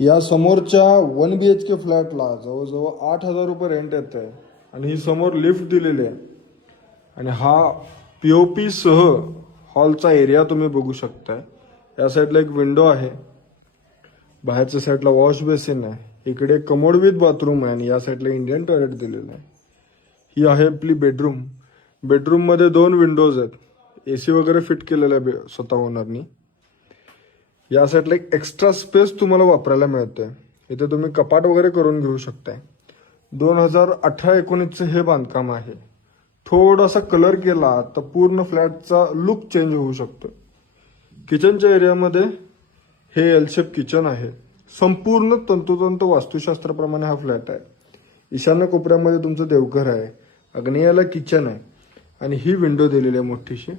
या समोरच्या 1 BHK फ्लॅटला जवळजवळ 8,000 रुपये रेंट येत आहे आणि ही समोर लिफ्ट दिलेली आहे आणि हा POP सह हॉलचा एरिया तुम्ही बघू शकताय। या साईडला एक विंडो आहे, बाहेरच्या साईडला वॉश बेसिन आहे, इकडे कमोड विथ बाथरूम आहे आणि या साईडला इंडियन टॉयलेट दिलेलं आहे। ही आहे आपली बेडरूम। बेडरूम मध्ये 2 विंडोज आहेत, AC वगैरे फिट केलेला आहे स्वतः ओनरनी। या साईडला एक एक्स्ट्रा स्पेस तुम्हाला वापरायला मिळते, इथे तुम्ही कपाट वगैरे करून घेऊ शकताय। 2018-19 हे बांधकाम आहे। थोडासा कलर केला तर पूर्ण फ्लॅटचा लुक चेंज होऊ शकतो। किचनच्या एरियामध्ये हे एल शेप किचन आहे, संपूर्ण तंतोतंत वास्तुशास्त्राप्रमाणे हा फ्लॅट आहे। ईशान्य कोपऱ्यामध्ये तुमचं देवघर आहे, आग्नेयाला किचन आहे आणि ही विंडो दिलेली आहे मोठीशी।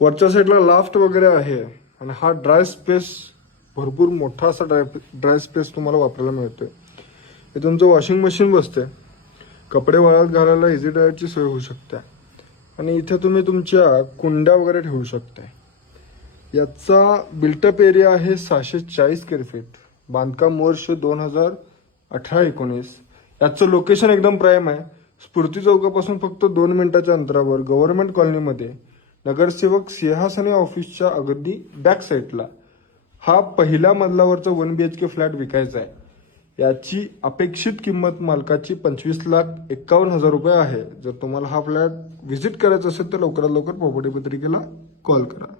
वरच्या साईडला लाफ्ट वगैरे आहे आणि हा ड्राय स्पेस, भरपूर मोठा असा ड्राय स्पेस तुम्हाला वापरायला मिळतोय। हे तुमचं वॉशिंग मशीन बसते, कपडे वाळत घालायला इझी ड्रायरची सोय होऊ शकते आणि इथे तुम्ही तुमच्या कुंड्या वगैरे ठेवू शकताय। याचा बिल्टअप एरिया आहे 640 स्क्वेअर फीट। बांधकाम वर्ष 2018-19। याचं लोकेशन एकदम प्राईम आहे, स्फूर्ती चौकापासून फक्त 2 मिनिटाच्या अंतरावर गव्हर्नमेंट कॉलनीमध्ये नगरसेवक सिंहासने ऑफिसच्या अगदी बॅक साईडला हा पहिल्या मजल्यावरचा 1 BHK फ्लॅट विकायचा आहे। याची अपेक्षित किंमत मालकाची 25,51,000 रुपये आहे। जर तुम्हाला हा फ्लॅट व्हिजिट करायचा असेल तर लवकरात लवकर प्रॉपर्टी पत्रिकेला कॉल करा।